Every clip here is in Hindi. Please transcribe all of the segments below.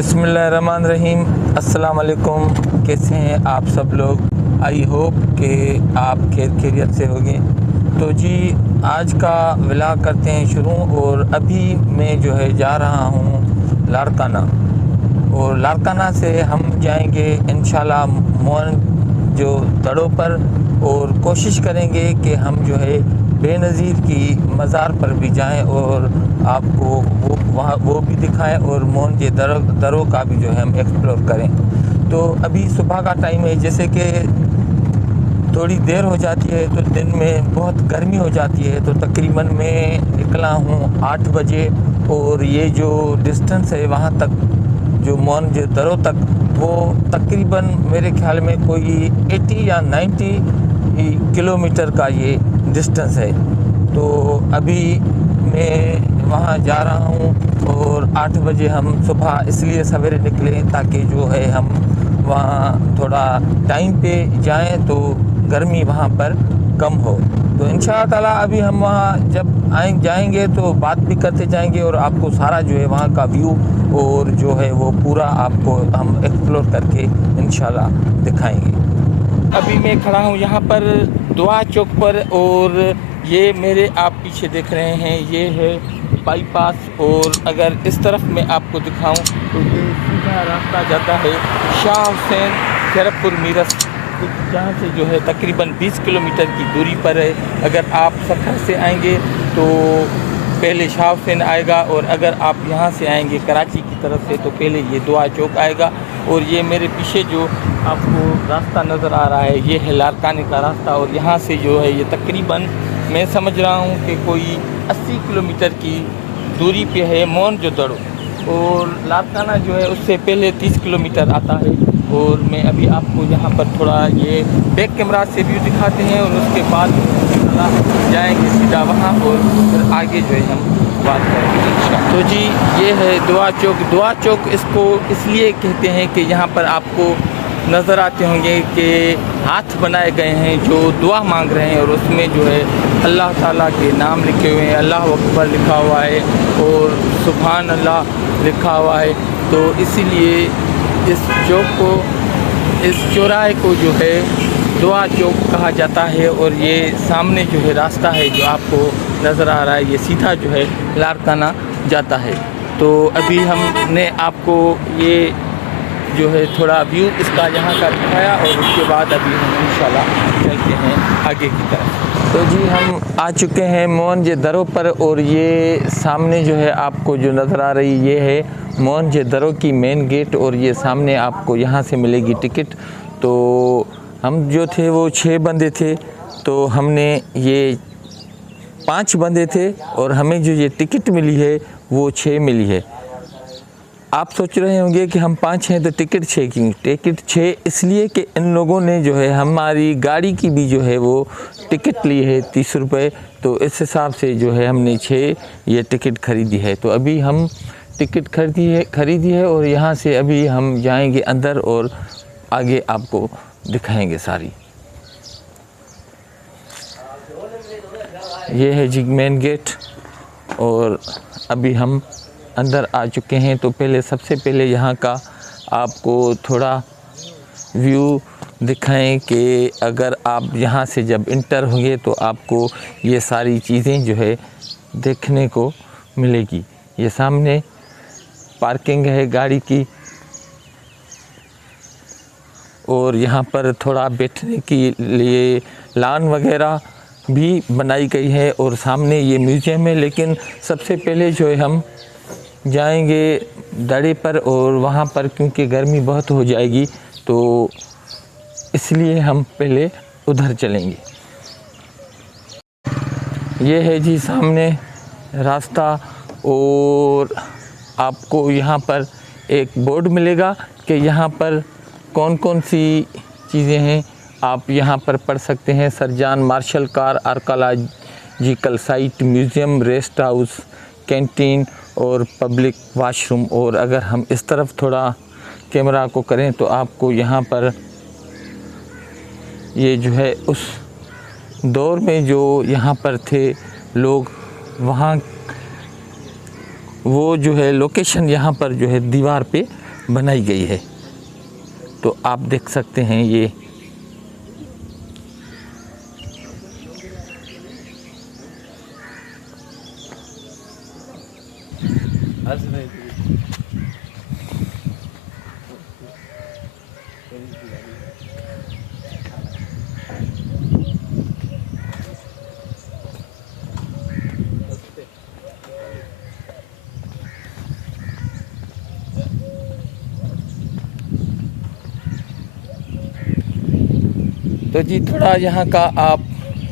बिस्मिल्लाहिर्रहमानिर्रहीम। अस्सलाम वालेकुम। कैसे हैं आप सब लोग? आई होप कि आप खैरियत से होंगे। तो जी आज का व्लॉग करते हैं शुरू। और अभी मैं जो है जा रहा हूँ लाड़काना, और लाड़काना से हम जाएंगे इंशाल्लाह मोहन जो दड़ों पर, और कोशिश करेंगे कि हम जो है बेनज़ीर की मज़ार पर भी जाएं और आपको वो भी दिखाएं, और मोहन के दरों का भी जो है हम एक्सप्लोर करें। तो अभी सुबह का टाइम है, जैसे कि थोड़ी देर हो जाती है तो दिन में बहुत गर्मी हो जाती है। तो तकरीबन मैं निकला हूँ 8 बजे, और ये जो डिस्टेंस है वहाँ तक, जो मोहन जो दरों तक, वो तकरीबन मेरे ख्याल में कोई 80 या 90 किलोमीटर का ये डिस्टेंस है। तो अभी मैं वहाँ जा रहा हूँ, और 8 बजे हम सुबह इसलिए सवेरे निकले ताकि जो है हम वहाँ थोड़ा टाइम पे जाएं तो गर्मी वहाँ पर कम हो। तो इंशाअल्लाह ताला अभी हम वहाँ जब जाएंगे तो बात भी करते जाएंगे, और आपको सारा जो है वहाँ का व्यू और जो है वो पूरा आपको हम एक्सप्लोर करके इंशाअल्लाह दिखाएंगे। अभी मैं खड़ा हूँ यहाँ पर दुआ चौक पर, और ये मेरे आप पीछे देख रहे हैं ये है बाईपास। और अगर इस तरफ मैं आपको दिखाऊं तो ये सीधा रास्ता जाता है शाह हुसैन खैरपुर मीरस, जहाँ से जो है तकरीबन 20 किलोमीटर की दूरी पर है। अगर आप सखर से आएंगे तो पहले शाह हुसैन आएगा, और अगर आप यहाँ से आएंगे कराची की तरफ से तो पहले ये दुआ चौक आएगा। और ये मेरे पीछे जो आपको रास्ता नज़र आ रहा है ये है लाड़काने का रास्ता, और यहाँ से जो है ये तकरीबन मैं समझ रहा हूँ कि कोई 80 किलोमीटर की दूरी पे है मोहन जो दड़ो, और लाड़काना जो है उससे पहले 30 किलोमीटर आता है। और मैं अभी आपको यहाँ पर थोड़ा ये बैक कैमरा से व्यू दिखाते हैं, और उसके बाद जाएंगे सीधा वहाँ, और फिर आगे जो है हम बात करेंगे। तो जी ये है दुआ चौक। दुआ चौक इसको इसलिए कहते हैं कि यहाँ पर आपको नज़र आते होंगे कि हाथ बनाए गए हैं जो दुआ मांग रहे हैं, और उसमें जो है अल्लाह ताला के नाम लिखे हुए हैं, अल्लाह अकबर लिखा हुआ है और सुभान अल्लाह लिखा हुआ है। तो इसीलिए इस चौक को, इस चौराहे को जो है दुआ चौक कहा जाता है। और ये सामने जो है रास्ता है जो आपको नज़र आ रहा है, ये सीधा जो है लाड़काना जाता है। तो अभी हमने आपको ये जो है थोड़ा व्यू इसका यहाँ का दिखाया, और उसके बाद अभी हम इंशाल्लाह चलते हैं आगे की तरफ। तो जी हम आ चुके हैं मोहन जे दरों पर, और ये सामने जो है आपको जो नज़र आ रही ये है मोहन जे दरों की मेन गेट, और ये सामने आपको यहाँ से मिलेगी टिकट। तो हम जो थे वो 6 बंदे थे, तो हमने ये 5 बंदे थे, और हमें जो ये टिकट मिली है वो 6 मिली है। आप सोच रहे होंगे कि हम 5 हैं तो टिकट 6 क्यों? टिकट 6 इसलिए कि इन लोगों ने जो है हमारी गाड़ी की भी जो है वो टिकट ली है 30 रुपये। तो इस हिसाब से जो है हमने 6 ये टिकट ख़रीदी है। तो अभी हम टिकट ख़रीदी है और यहाँ से अभी हम जाएंगे अंदर, और आगे आपको दिखाएंगे सारी। ये है जी मेन गेट, और अभी हम अंदर आ चुके हैं। तो पहले सबसे पहले यहाँ का आपको थोड़ा व्यू दिखाएं कि अगर आप यहाँ से जब इंटर होंगे तो आपको ये सारी चीज़ें जो है देखने को मिलेगी। ये सामने पार्किंग है गाड़ी की, और यहाँ पर थोड़ा बैठने के लिए लान वगैरह भी बनाई गई है, और सामने ये म्यूज़ियम है। लेकिन सबसे पहले जो है हम जाएंगे दड़े पर, और वहाँ पर क्योंकि गर्मी बहुत हो जाएगी तो इसलिए हम पहले उधर चलेंगे। ये है जी सामने रास्ता, और आपको यहाँ पर एक बोर्ड मिलेगा कि यहाँ पर कौन कौन सी चीज़ें हैं, आप यहाँ पर पढ़ सकते हैं। सरजान मार्शल कार, archaeological site, museum, rest house, canteen और पब्लिक वाशरूम। और अगर हम इस तरफ थोड़ा कैमरा को करें तो आपको यहाँ पर ये जो है उस दौर में जो यहाँ पर थे लोग, वहाँ वो जो है लोकेशन यहाँ पर जो है दीवार पे बनाई गई है। तो आप देख सकते हैं ये तो जी थोड़ा यहाँ का आप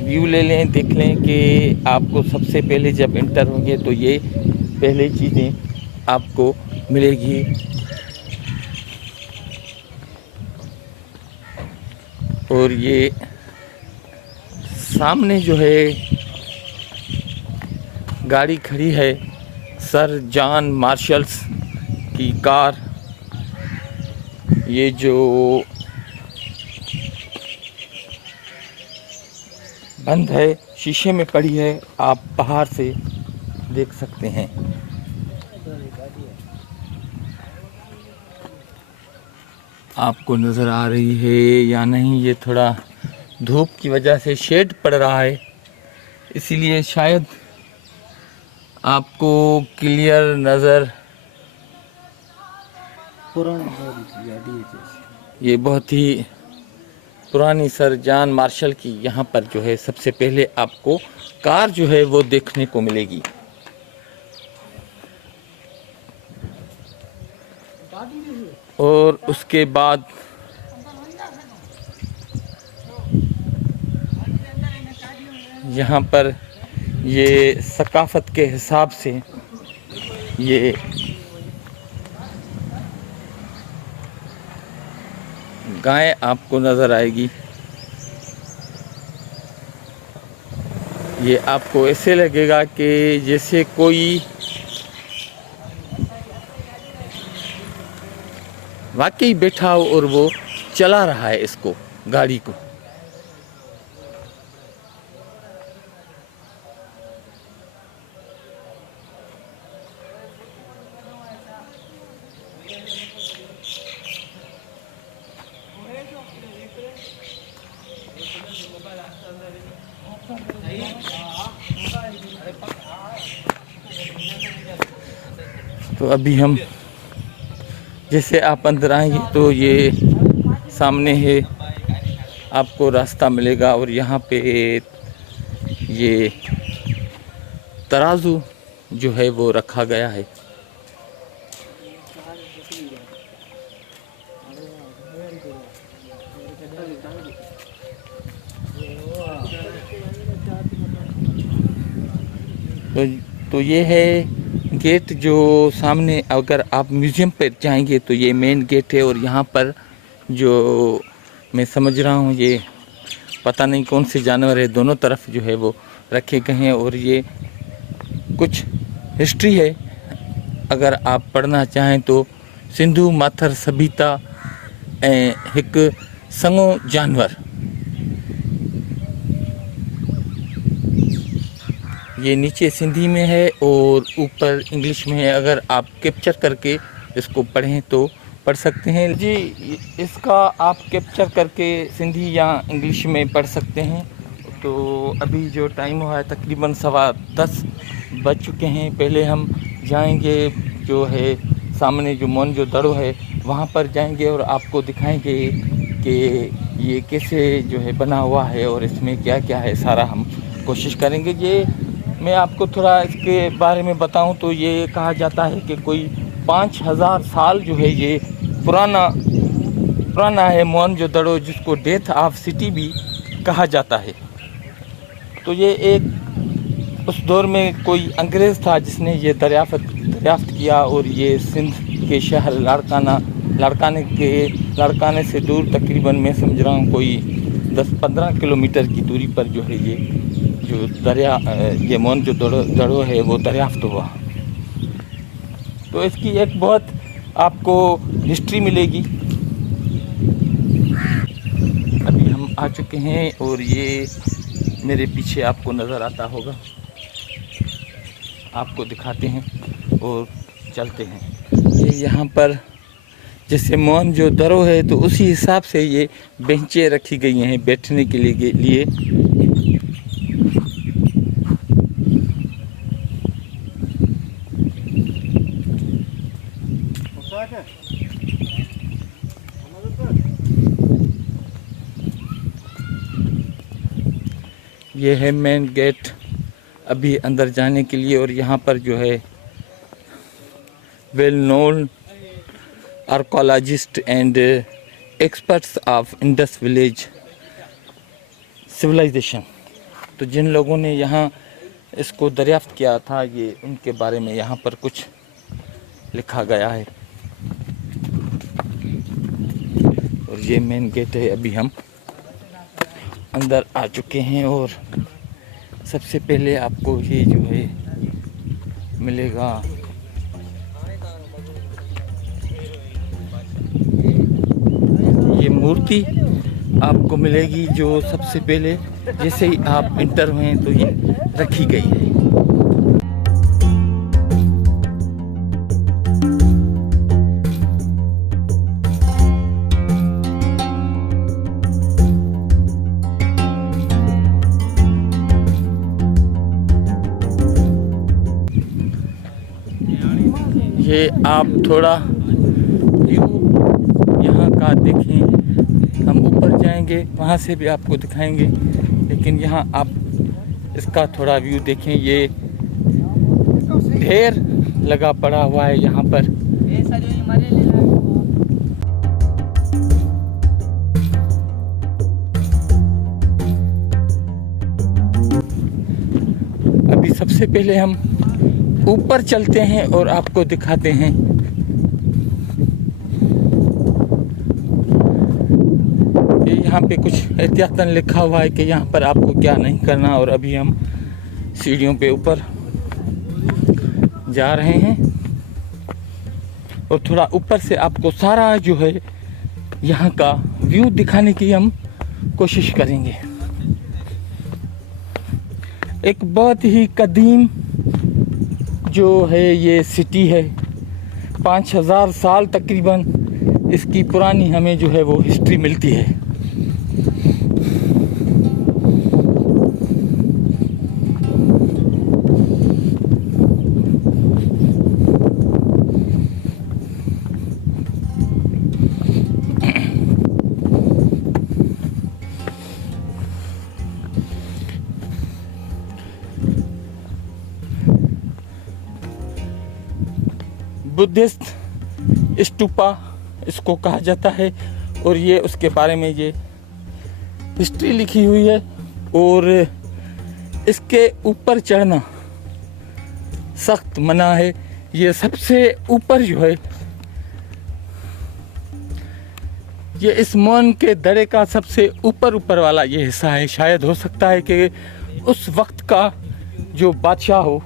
व्यू ले लें, देख लें कि आपको सबसे पहले जब इंटर होंगे तो ये पहले चीज़ें आपको मिलेगी। और ये सामने जो है गाड़ी खड़ी है सर जॉन मार्शल्स की कार। ये जो बंद है, शीशे में पड़ी है, आप बाहर से देख सकते हैं। आपको नज़र आ रही है या नहीं, ये थोड़ा धूप की वजह से शेड पड़ रहा है, इसीलिए शायद आपको क्लियर नज़र। ये बहुत ही पुरानी सर जॉन मार्शल की यहाँ पर जो है सबसे पहले आपको कार जो है वो देखने को मिलेगी। और उसके बाद यहाँ पर ये सकाफत के हिसाब से ये गाय आपको नज़र आएगी। ये आपको ऐसे लगेगा कि जैसे कोई वाकई बैठा हो और वो चला रहा है इसको, गाड़ी को। तो अभी हम जैसे आप अंदर आएंगे तो ये सामने है, आपको रास्ता मिलेगा। और यहाँ पे ये तराजू जो है वो रखा गया है। तो ये है गेट जो सामने, अगर आप म्यूज़ियम पर जाएंगे तो ये मेन गेट है। और यहाँ पर जो मैं समझ रहा हूँ ये पता नहीं कौन से जानवर है, दोनों तरफ जो है वो रखे गए हैं। और ये कुछ हिस्ट्री है, अगर आप पढ़ना चाहें तो सिंधु माथर सभ्यता ऐं हिकु संगो जानवर, ये नीचे सिंधी में है और ऊपर इंग्लिश में है। अगर आप कैप्चर करके इसको पढ़ें तो पढ़ सकते हैं जी। इसका आप कैप्चर करके सिंधी या इंग्लिश में पढ़ सकते हैं। तो अभी जो टाइम हुआ है तकरीबन 10:15 बज चुके हैं। पहले हम जाएंगे जो है सामने जो मोहनजोदड़ो है वहाँ पर जाएंगे और आपको दिखाएंगे कि ये कैसे जो है बना हुआ है और इसमें क्या क्या है, सारा हम कोशिश करेंगे। ये मैं आपको थोड़ा इसके बारे में बताऊं तो ये कहा जाता है कि कोई 5000 साल जो है ये पुराना है मोहनजोदड़ो, जिसको डेथ ऑफ सिटी भी कहा जाता है। तो ये एक उस दौर में कोई अंग्रेज़ था जिसने ये दरियाफ्त किया और ये सिंध के शहर लाड़काने से दूर, तकरीबन मैं समझ रहा हूँ कोई 10-15 किलोमीटर की दूरी पर जो है ये जो दरिया ये मोहनजोदड़ो है वो दरियाफ्त हुआ। तो इसकी एक बहुत आपको हिस्ट्री मिलेगी। अभी हम आ चुके हैं और ये मेरे पीछे आपको नज़र आता होगा, आपको दिखाते हैं और चलते हैं। ये यहाँ पर जैसे मोहनजोदड़ो है तो उसी हिसाब से ये बेंचें रखी गई हैं बैठने के लिए। ये है मेन गेट अभी अंदर जाने के लिए। और यहाँ पर जो है well known archaeologist and experts of Indus village civilisation, तो जिन लोगों ने यहाँ इसको दरियाफ्त किया था ये उनके बारे में यहाँ पर कुछ लिखा गया है। और ये मेन गेट है। अभी हम अंदर आ चुके हैं और सबसे पहले आपको ये जो है मिलेगा ये मूर्ति आपको मिलेगी जो सबसे पहले जैसे ही आप इंटर हुए तो ये रखी गई है। ये आप थोड़ा व्यू यहाँ का देखें। हम ऊपर जाएंगे वहाँ से भी आपको दिखाएंगे, लेकिन यहाँ आप इसका थोड़ा व्यू देखें। ये ढेर लगा पड़ा हुआ है यहाँ पर। अभी सबसे पहले हम ऊपर चलते हैं और आपको दिखाते हैं। यहाँ पे कुछ एहतियातन लिखा हुआ है कि यहाँ पर आपको क्या नहीं करना। और अभी हम सीढ़ियों पे ऊपर जा रहे हैं और थोड़ा ऊपर से आपको सारा जो है यहाँ का व्यू दिखाने की हम कोशिश करेंगे। एक बहुत ही कदीम जो है ये सिटी है, 5000 साल तकरीबन इसकी पुरानी हमें जो है वो हिस्ट्री मिलती है। बुद्धिस्ट स्तूपा इसको कहा जाता है और ये उसके बारे में ये हिस्ट्री लिखी हुई है। और इसके ऊपर चढ़ना सख्त मना है। ये सबसे ऊपर जो है ये इस मोहन के दरे का सबसे ऊपर वाला ये हिस्सा है। शायद हो सकता है कि उस वक्त का जो बादशाह हो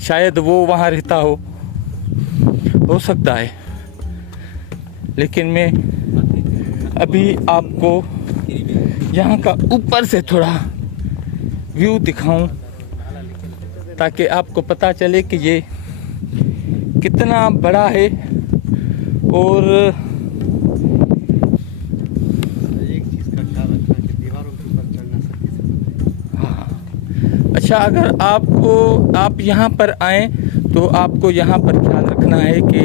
शायद वो वहाँ रहता हो सकता है। लेकिन मैं अभी आपको यहाँ का ऊपर से थोड़ा व्यू दिखाऊं ताकि आपको पता चले कि ये कितना बड़ा है। और हाँ, अच्छा, अगर आप यहाँ पर आएँ तो आपको यहाँ पर ख्याल रखना है कि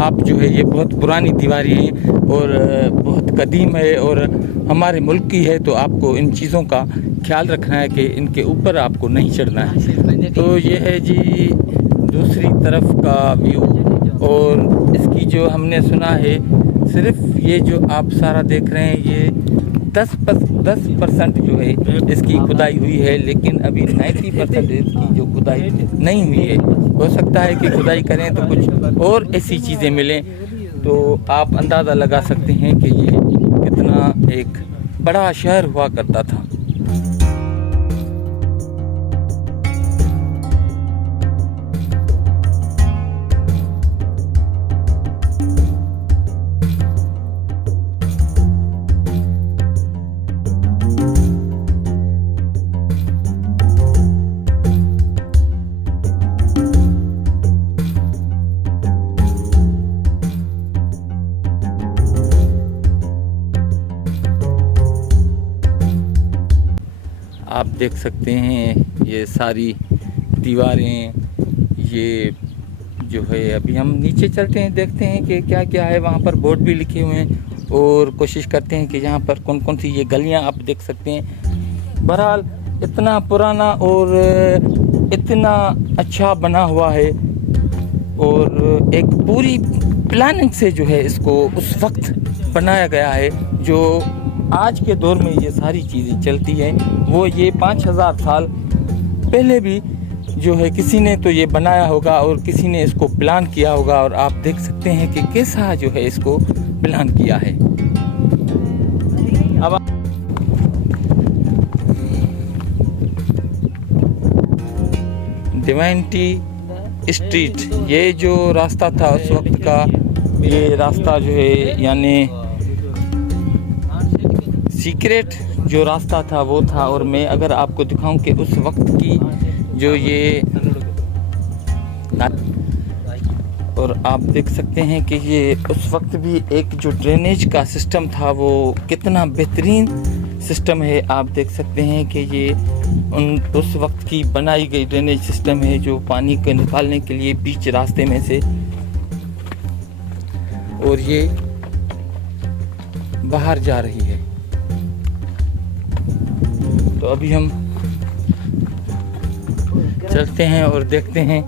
आप जो है ये बहुत पुरानी दीवारें हैं और बहुत कदीम है और हमारे मुल्क की है, तो आपको इन चीज़ों का ख्याल रखना है कि इनके ऊपर आपको नहीं चढ़ना है। तो ये है जी दूसरी तरफ का व्यू। और इसकी जो हमने सुना है सिर्फ ये जो आप सारा देख रहे हैं ये 10% जो है इसकी खुदाई हुई है, लेकिन अभी 90% इसकी जो खुदाई नहीं हुई है। हो सकता है कि खुदाई करें तो कुछ और ऐसी चीज़ें मिलें, तो आप अंदाज़ा लगा सकते हैं कि ये कितना एक बड़ा शहर हुआ करता था। आप देख सकते हैं ये सारी दीवारें, ये जो है अभी हम नीचे चलते हैं, देखते हैं कि क्या क्या है। वहाँ पर बोर्ड भी लिखे हुए हैं और कोशिश करते हैं कि यहाँ पर कौन कौन सी ये गलियाँ आप देख सकते हैं। बहरहाल इतना पुराना और इतना अच्छा बना हुआ है और एक पूरी प्लानिंग से जो है इसको उस वक्त बनाया गया है। जो आज के दौर में ये सारी चीज़ें चलती हैं वो ये 5000 साल पहले भी जो है किसी ने तो ये बनाया होगा और किसी ने इसको प्लान किया होगा। और आप देख सकते हैं कि कैसा जो है इसको प्लान किया है। अब डिवाइनिटी स्ट्रीट, ये जो रास्ता था उस वक्त का, ये रास्ता जो है यानी सीक्रेट जो रास्ता था वो था। और मैं अगर आपको दिखाऊं कि उस वक्त की जो ये, और आप देख सकते हैं कि ये उस वक्त भी एक जो ड्रेनेज का सिस्टम था वो कितना बेहतरीन सिस्टम है। आप देख सकते हैं कि ये उस वक्त की बनाई गई ड्रेनेज सिस्टम है जो पानी को निकालने के लिए बीच रास्ते में से, और ये बाहर जा रही है। तो अभी हम चलते हैं और देखते हैं।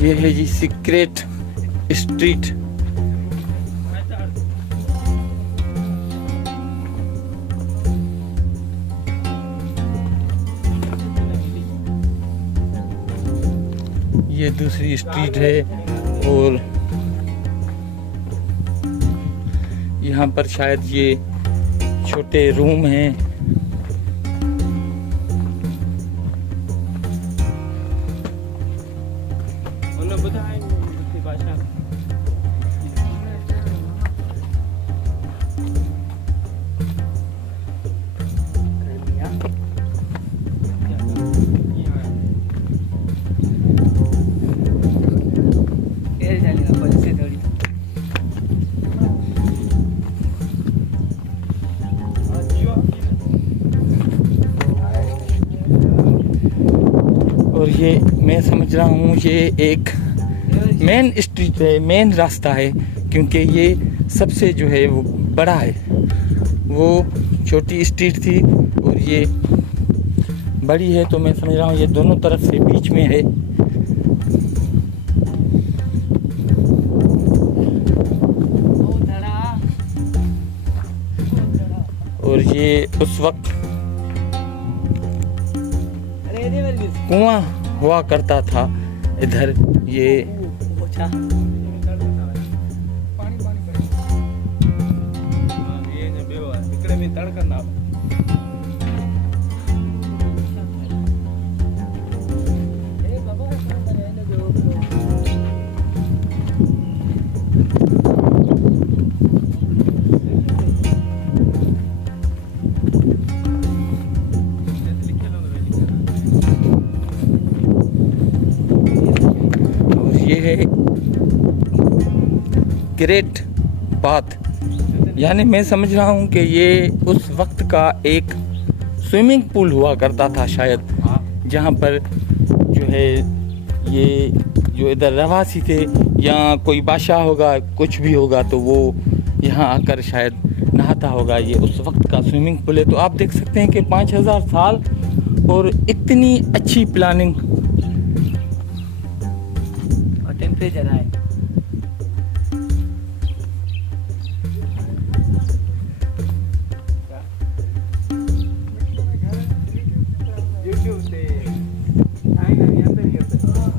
ये है जी सीक्रेट स्ट्रीट। ये दूसरी स्ट्रीट है और यहाँ पर शायद ये छोटे रूम हैं। और ये मैं समझ रहा हूँ ये एक मेन स्ट्रीट है, मेन रास्ता है, क्योंकि ये सबसे जो है वो बड़ा है। वो छोटी स्ट्रीट थी और ये बड़ी है, तो मैं समझ रहा हूँ ये दोनों तरफ से बीच में है। और ये उस वक्त कुआं हुआ करता था इधर। ये है ग्रेट बाथ, यानी मैं समझ रहा हूँ कि ये उस वक्त का एक स्विमिंग पूल हुआ करता था शायद, जहाँ पर जो है ये जो इधर रहवासी थे या कोई बादशाह होगा, कुछ भी होगा, तो वो यहाँ आकर शायद नहाता होगा। ये उस वक्त का स्विमिंग पूल है। तो आप देख सकते हैं कि 5000 साल और इतनी अच्छी प्लानिंग और टेम्परेचर है।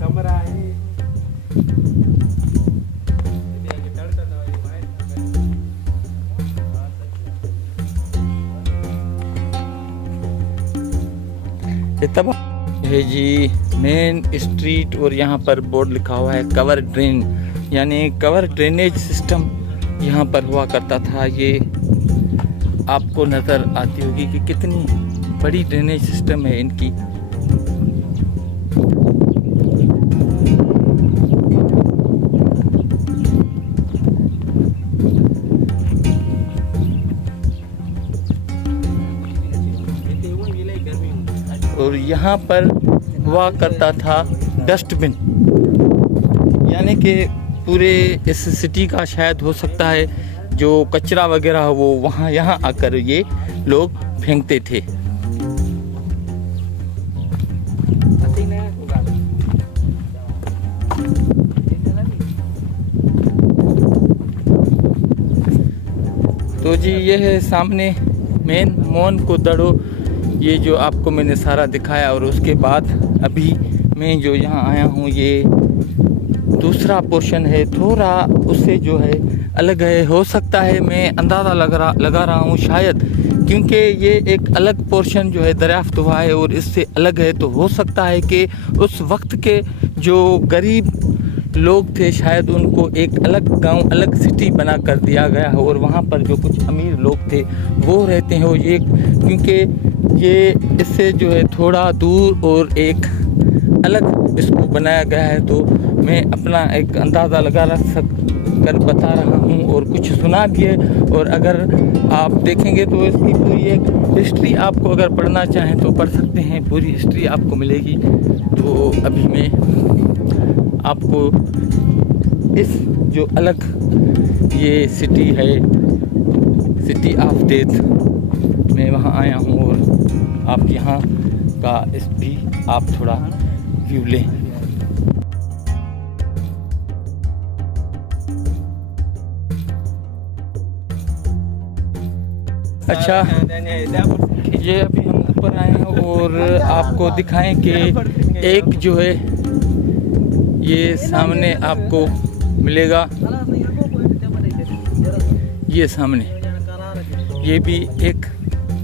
कमरा है ये तब है जी मेन स्ट्रीट और यहाँ पर बोर्ड लिखा हुआ है कवर ड्रेन, यानी कवर ड्रेनेज सिस्टम यहाँ पर हुआ करता था। ये आपको नज़र आती होगी कि कितनी बड़ी ड्रेनेज सिस्टम है इनकी। और यहाँ पर हुआ करता था डस्टबिन, यानी कि पूरे इस सिटी का शायद हो सकता है जो कचरा वगैरह वो वहाँ यहाँ आकर ये लोग फेंकते थे। तो जी ये है सामने मेन मॉन को दड़ो, ये जो आपको मैंने सारा दिखाया। और उसके बाद अभी मैं जो यहाँ आया हूँ ये दूसरा पोर्शन है, थोड़ा उससे जो है अलग है। हो सकता है मैं अंदाज़ा लगा रहा हूँ शायद, क्योंकि ये एक अलग पोर्शन जो है दरियाफ्त हुआ है और इससे अलग है, तो हो सकता है कि उस वक्त के जो गरीब लोग थे शायद उनको एक अलग गांव, अलग सिटी बना कर दिया गया है और वहाँ पर जो कुछ अमीर लोग थे वो रहते हैं। और ये क्योंकि ये इससे जो है थोड़ा दूर और एक अलग इसको बनाया गया है, तो मैं अपना एक अंदाज़ा लगा कर बता रहा हूँ और कुछ सुना भी है। और अगर आप देखेंगे तो इसकी पूरी एक हिस्ट्री आपको अगर पढ़ना चाहें तो पढ़ सकते हैं, पूरी हिस्ट्री आपको मिलेगी। तो अभी मैं आपको इस जो अलग ये सिटी है, सिटी ऑफ डेथ, मैं वहाँ आया हूँ और आप यहाँ का इस भी आप थोड़ा व्यू लें। अच्छा, ये अभी हम ऊपर आए हैं और आपको दिखाएं कि एक जो है ये सामने आपको मिलेगा, ये सामने ये भी एक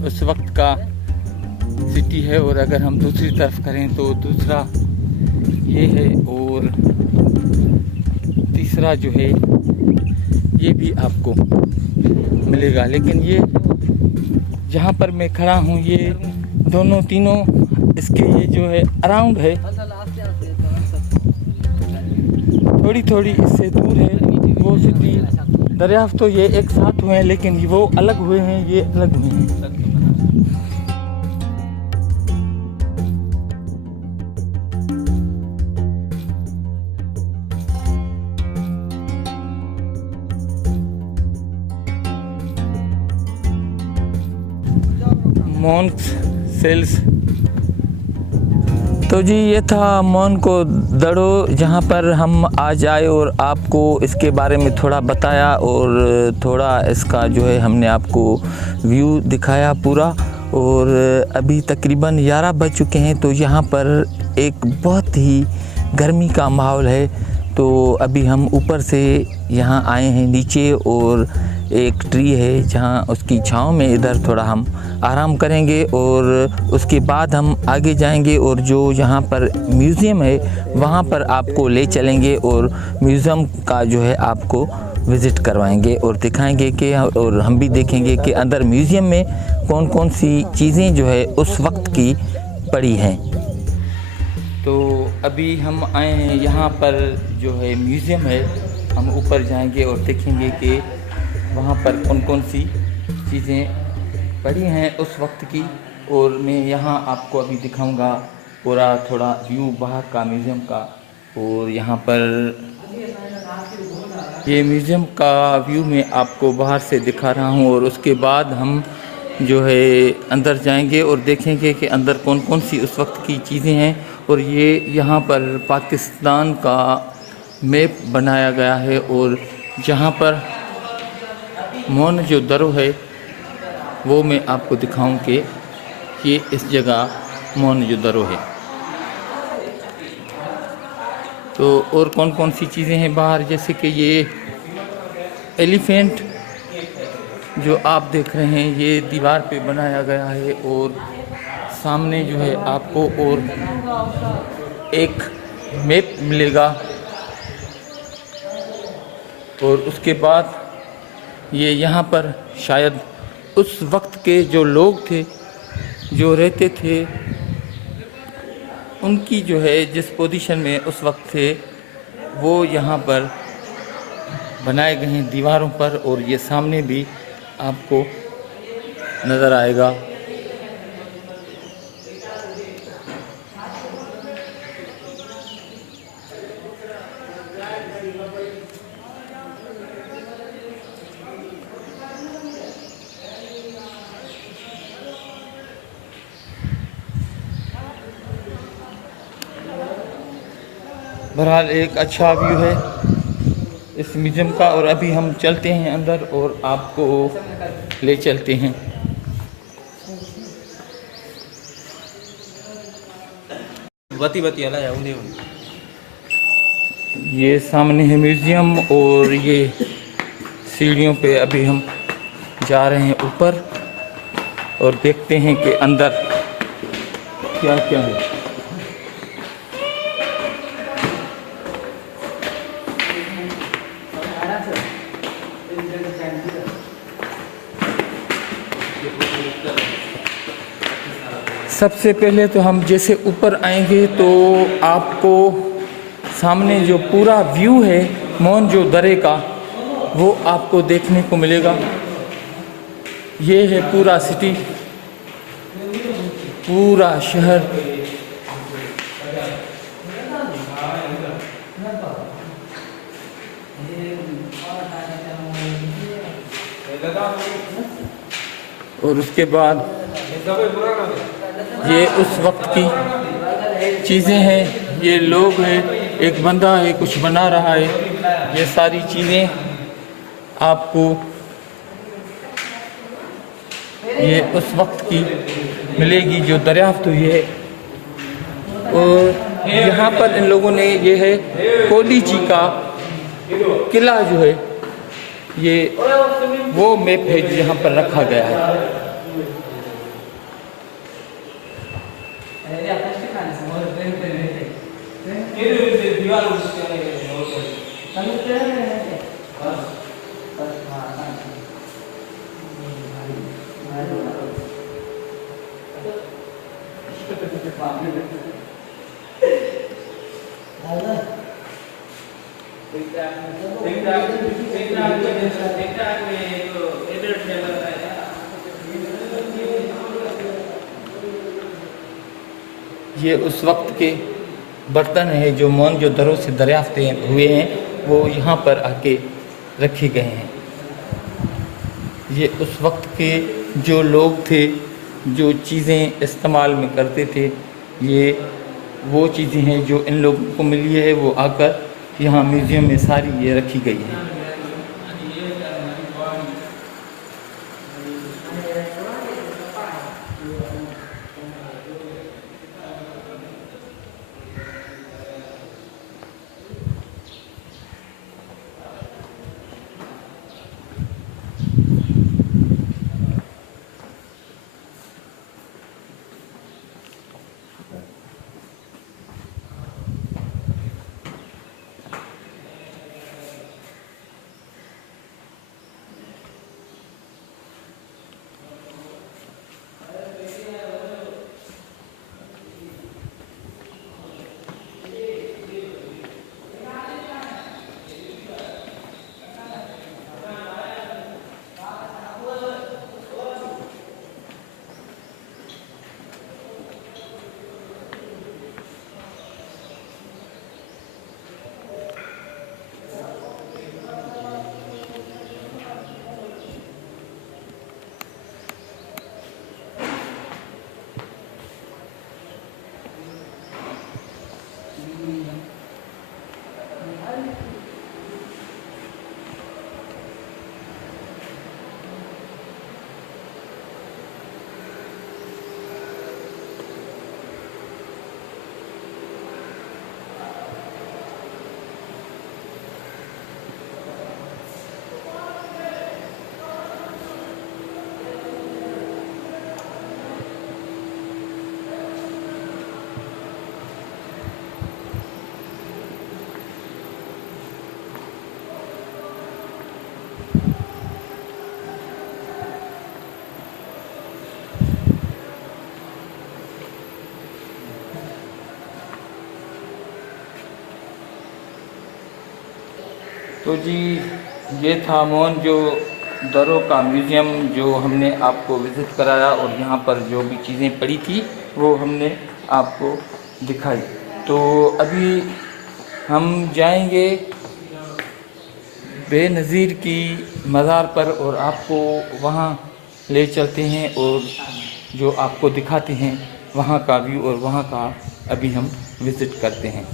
उस वक्त का सिटी है। और अगर हम दूसरी तरफ करें तो दूसरा ये है और तीसरा जो है ये भी आपको मिलेगा। लेकिन ये जहाँ पर मैं खड़ा हूँ ये दोनों तीनों इसके ये जो है अराउंड है, थोड़ी थोड़ी इससे दूर है वो सिटी। दरियाफ्त तो ये एक साथ हुए हैं लेकिन वो अलग हुए हैं, ये अलग हुए हैं। Monk cells. तो जी ये था मॉन को दड़ो, जहाँ पर हम आज आए और आपको इसके बारे में थोड़ा बताया और थोड़ा इसका जो है हमने आपको व्यू दिखाया पूरा। और अभी तकरीबन 11 बज चुके हैं, तो यहाँ पर एक बहुत ही गर्मी का माहौल है। तो अभी हम ऊपर से यहाँ आए हैं नीचे और एक ट्री है जहाँ उसकी छाँव में इधर थोड़ा हम आराम करेंगे और उसके बाद हम आगे जाएंगे और जो यहाँ पर म्यूज़ियम है वहाँ पर आपको ले चलेंगे और म्यूज़ियम का जो है आपको विज़िट करवाएंगे और दिखाएंगे कि, और हम भी देखेंगे कि अंदर म्यूज़ियम में कौन कौन सी चीज़ें जो है उस वक्त की पड़ी हैं। तो अभी हम आए हैं यहाँ पर जो है म्यूज़ियम है, हम ऊपर जाएंगे और देखेंगे कि वहाँ पर कौन कौन सी चीज़ें पड़ी हैं उस वक्त की। और मैं यहाँ आपको अभी दिखाऊंगा पूरा थोड़ा व्यू बाहर का म्यूज़ियम का। और यहाँ पर ये म्यूज़ियम का व्यू मैं आपको बाहर से दिखा रहा हूँ और उसके बाद हम जो है अंदर जाएंगे और देखेंगे कि अंदर कौन कौन सी उस वक्त की चीज़ें हैं। और ये यहाँ पर पाकिस्तान का मैप बनाया गया है और जहाँ पर मौन जो दरो है वो मैं आपको दिखाऊं कि ये इस जगह मौन जो दरो है। तो और कौन कौन सी चीज़ें हैं बाहर, जैसे कि ये एलिफेंट जो आप देख रहे हैं ये दीवार पे बनाया गया है और सामने जो है आपको और एक मैप मिलेगा और उसके बाद ये यहाँ पर शायद उस वक्त के जो लोग थे जो रहते थे उनकी जो है जिस पोजीशन में उस वक्त थे वो यहाँ पर बनाए गए हैं दीवारों पर, और ये सामने भी आपको नज़र आएगा। बहरहाल एक अच्छा व्यू है इस म्यूज़ियम का, और अभी हम चलते हैं अंदर और आपको ले चलते हैं। ये सामने है म्यूज़ियम और ये सीढ़ियों पे अभी हम जा रहे हैं ऊपर और देखते हैं कि अंदर क्या क्या है। सबसे पहले तो हम जैसे ऊपर आएंगे तो आपको सामने जो पूरा व्यू है मोहनजोदड़ो का वो आपको देखने को मिलेगा। ये है पूरा सिटी, पूरा शहर। और उसके बाद ये उस वक्त की चीज़ें हैं, ये लोग हैं, एक बंदा है कुछ बना रहा है। ये सारी चीज़ें आपको ये उस वक्त की मिलेगी जो दरियाफ्त हुई है। और यहाँ पर इन लोगों ने ये है कोली जी का किला जो है, ये वो मैप है जो यहाँ पर रखा गया है। ये उस वक्त के बर्तन हैं जो मोहनजोदड़ो से दरियाफ्त हुए हैं, वो यहाँ पर आके रखे गए हैं। ये उस वक्त के जो लोग थे जो चीज़ें इस्तेमाल में करते थे, ये वो चीज़ें हैं जो इन लोगों को मिली है, वो आकर यहाँ म्यूज़ियम में सारी ये रखी गई हैं। तो जी ये था मोहनजो दड़ो का म्यूज़ियम जो हमने आपको विज़िट कराया, और यहाँ पर जो भी चीज़ें पड़ी थी वो हमने आपको दिखाई। तो अभी हम जाएंगे बेनज़ीर की मज़ार पर और आपको वहाँ ले चलते हैं और जो आपको दिखाते हैं वहाँ का व्यू, और वहाँ का अभी हम विज़िट करते हैं।